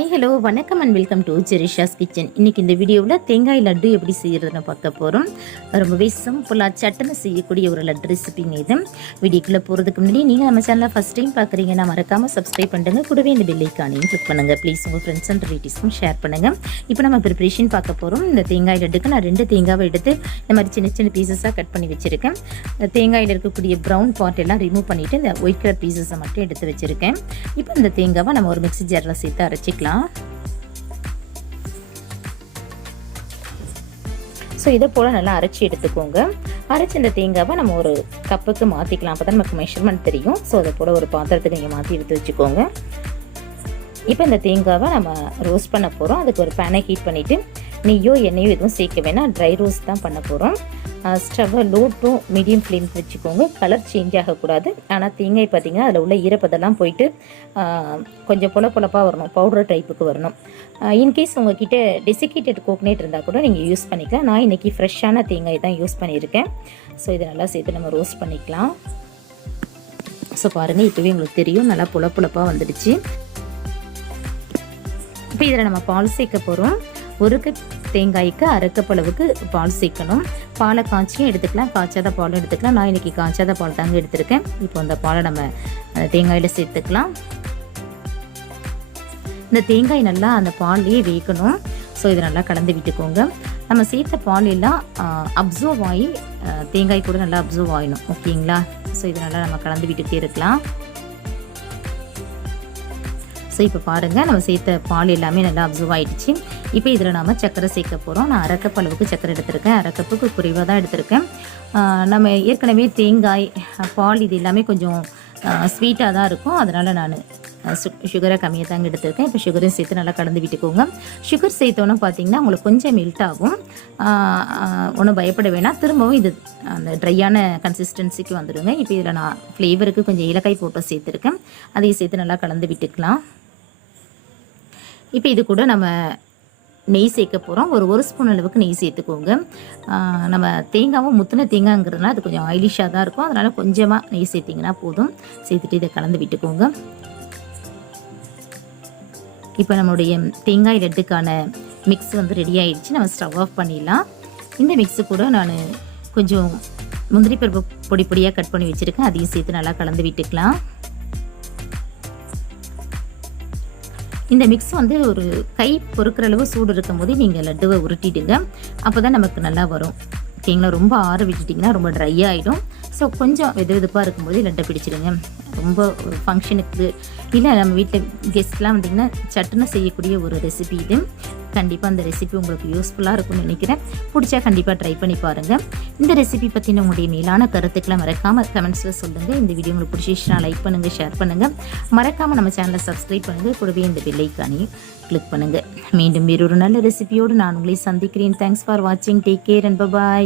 Hi hello வணக்கம் and welcome to ஜெரிஷாஸ் kitchen. இன்றைக்கி இந்த வீடியோவில் தேங்காய் லட்டு எப்படி செய்கிறதுன்னு பார்க்க போகிறோம். ரொம்பவே சிம்பிளாக சட்டுன்னு செய்யக்கூடிய ஒரு லட்டு ரெசிபிங்க இது. வீடியோக்குள்ளே போகிறதுக்கு முன்னாடி நீங்கள் நம்ம சேனலில் ஃபஸ்ட் டைம் பார்க்குறீங்கன்னா மறக்காமல் சப்ஸ்கிரைப் பண்ணுங்கள். கூடவே இந்த பெல் ஐக்கானையும் கிளிக் பண்ணுங்கள். ப்ளீஸ் உங்கள் ஃப்ரெண்ட்ஸ் அண்ட் ரிலேட்டிவ்ஸ்க்கும் ஷேர் பண்ணுங்கள். இப்போ நம்ம ப்ரிப்ரேஷன் பார்க்க போகிறோம். இந்த தேங்காய் லட்டுக்கு நான் 2 தேங்காவை எடுத்து இந்த மாதிரி சின்ன சின்ன பீசஸாக கட் பண்ணி வச்சுருக்கேன். தேங்காயில் இருக்கக்கூடிய ப்ரௌன் பார்ட் எல்லாம் ரிமூவ் பண்ணிவிட்டு இந்த ஒயிட் கலர் பீசஸை மட்டும் எடுத்து வச்சுருக்கேன். இப்போ இந்த தேங்காவை நம்ம ஒரு மிக்ஸி ஜாரில் சேர்த்து அரைச்சிக்கலாம். ஸோ இதை போல் நல்லா அரைச்சி எடுத்துக்கோங்க. அரைச்சி இந்த தேங்காவை நம்ம ஒரு கப்புக்கு மாற்றிக்கலாம். அப்போ தான் நமக்கு மெஷர்மெண்ட் தெரியும். ஸோ அதை போல் ஒரு பாத்திரத்துக்கு நீங்கள் மாற்றி எடுத்து வச்சுக்கோங்க. இப்போ இந்த தேங்காவை நம்ம ரோஸ்ட் பண்ண போகிறோம். அதுக்கு ஒரு பேனை ஹீட் பண்ணிவிட்டு நெய்யோ எண்ணெயோ எதுவும் சேர்க்க வேணாம், ட்ரை ரோஸ்ட் தான் பண்ண போகிறோம். ஸ்டவ்வை லோ டு மீடியம் ஃப்ளேம்க்கு வச்சுக்கோங்க. கலர் சேஞ்ச் ஆகக்கூடாது. ஆனால் தேங்காய் பார்த்திங்கன்னா அதில் உள்ள ஈரப்பதெல்லாம் போயிட்டு கொஞ்சம் பொலப்பாக வரணும், பவுடர் டைப்புக்கு வரணும். இன்கேஸ் உங்ககிட்ட டெசிகேட்டட் கோகனட் இருந்தால் கூட நீங்கள் யூஸ் பண்ணிக்கலாம். நான் இன்றைக்கி ஃப்ரெஷ்ஷான தேங்காய் தான் யூஸ் பண்ணியிருக்கேன். ஸோ இதை நல்லா சேர்த்து நம்ம ரோஸ்ட் பண்ணிக்கலாம். ஸோ பாருங்கள், இப்போவே உங்களுக்கு தெரியும் நல்லா பொலப்பாக வந்துடுச்சு. இப்போ இதில் நம்ம பால் சேர்க்க போகிறோம். ஒரு கப் தேங்காய்க்கு அரை கப் அளவுக்கு பால் சேர்க்கணும். பாலை காய்ச்சியும் எடுத்துக்கலாம், காய்ச்சாத பாலும் எடுத்துக்கலாம். நான் இன்றைக்கி காய்ச்சாத பால் தாங்க எடுத்திருக்கேன். இப்போ அந்த பாலை நம்ம தேங்காயில் சேர்த்துக்கலாம். இந்த தேங்காய் நல்லா அந்த பால்லையே வேகணும். ஸோ இதை நல்லா கலந்து விட்டுக்கோங்க. நம்ம சேர்த்த பால் எல்லாம் அப்சர்வ் ஆகி தேங்காய் கூட நல்லா அப்சர்வ் ஆகணும். ஓகேங்களா? ஸோ இதை நல்லா நம்ம கலந்து விட்டுட்டே இருக்கலாம். ஸோ இப்போ பாருங்கள், நம்ம சேர்த்த பால் எல்லாமே நல்லா அப்சர்வ் ஆகிடுச்சு. இப்போ இதில் நம்ம சர்க்கரை சேர்க்க போகிறோம். நான் அரை கப் அளவுக்கு சர்க்கரை எடுத்திருக்கேன். அரை கப்புக்கு குறைவாக தான் எடுத்திருக்கேன். நம்ம ஏற்கனவே தேங்காய் பால் இது எல்லாமே கொஞ்சம் ஸ்வீட்டாக தான் இருக்கும். அதனால் நான் சுகரை கம்மியாக தாங்க எடுத்திருக்கேன். இப்போ சுகரையும் சேர்த்து நல்லா கலந்து விட்டுக்கோங்க. சுகர் சேர்த்தோன்னு பார்த்தீங்கன்னா உங்களுக்கு கொஞ்சம் மெல்ட் ஆகும். ஒன்றும் பயப்பட வேணாம். திரும்பவும் இது அந்த ட்ரையான கன்சிஸ்டன்சிக்கு வந்துடுங்க. இப்போ இதில் நான் ஃப்ளேவருக்கு கொஞ்சம் ஏலக்காய் போட்டு சேர்த்துருக்கேன். அதையும் சேர்த்து நல்லா கலந்து விட்டுக்கலாம். இப்போ இது கூட நம்ம நெய் சேர்க்க போகிறோம். ஒரு ஸ்பூன் அளவுக்கு நெய் சேர்த்துக்கோங்க. நம்ம தேங்காவும் முத்தின தேங்காய்ங்கிறதுனால அது கொஞ்சம் ஆயிலிஷாக தான் இருக்கும். அதனால் கொஞ்சமாக நெய் சேர்த்திங்கன்னா போதும். சேர்த்துட்டு இதை கலந்து விட்டுக்கோங்க. இப்போ நம்மளுடைய தேங்காய் லட்டுக்கான மிக்ஸ் வந்து ரெடி ஆகிடுச்சு. நம்ம ஸ்டவ் ஆஃப் பண்ணிடலாம். இந்த மிக்ஸு கூட நான் கொஞ்சம் முந்திரி பருப்பு பொடியாக கட் பண்ணி வச்சுருக்கேன். அதையும் சேர்த்து நல்லா கலந்து விட்டுக்கலாம். இந்த மிக்ஸ் வந்து ஒரு கை பொறுக்கிற அளவு சூடு இருக்கும் போது நீங்கள் லட்டுவை உருட்டிடுங்க. அப்போ தான் நமக்கு நல்லா வரும். ஓகேங்களா? ரொம்ப ஆற விட்டுட்டிங்கன்னா ரொம்ப ட்ரை ஆகிடும். ஸோ கொஞ்சம் வெதுப்பாக இருக்கும்போது லட்டை பிடிச்சிடுங்க. ரொம்ப ஒரு ஃபங்க்ஷனுக்கு இல்லை நம்ம வீட்டில் கெஸ்ட்லாம் வந்திங்கன்னா சட்டுன்னு செய்யக்கூடிய ஒரு ரெசிபி இது. கண்டிப்பாக அந்த ரெசிபி உங்களுக்கு யூஸ்ஃபுல்லாக இருக்கும்னு நினைக்கிறேன். பிடிச்சா கண்டிப்பாக ட்ரை பண்ணி பாருங்கள். இந்த ரெசிபி பற்றின உங்களுடைய மேலான கருத்துக்களை மறக்காமல் கமெண்ட்ஸில் சொல்லுங்கள். இந்த வீடியோ உங்களுக்கு பிடிச்சிச்சுன்னா லைக் பண்ணுங்கள், ஷேர் பண்ணுங்கள். மறக்காமல் நம்ம சேனலை சப்ஸ்கிரைப் பண்ணுங்கள். கூடவே இந்த பெல் ஐக்கானையும் கிளிக் பண்ணுங்கள். மீண்டும் வேறொரு நல்ல ரெசிபியோடு நான் உங்களை சந்திக்கிறேன். தேங்க்ஸ் ஃபார் வாட்சிங். Take care and by.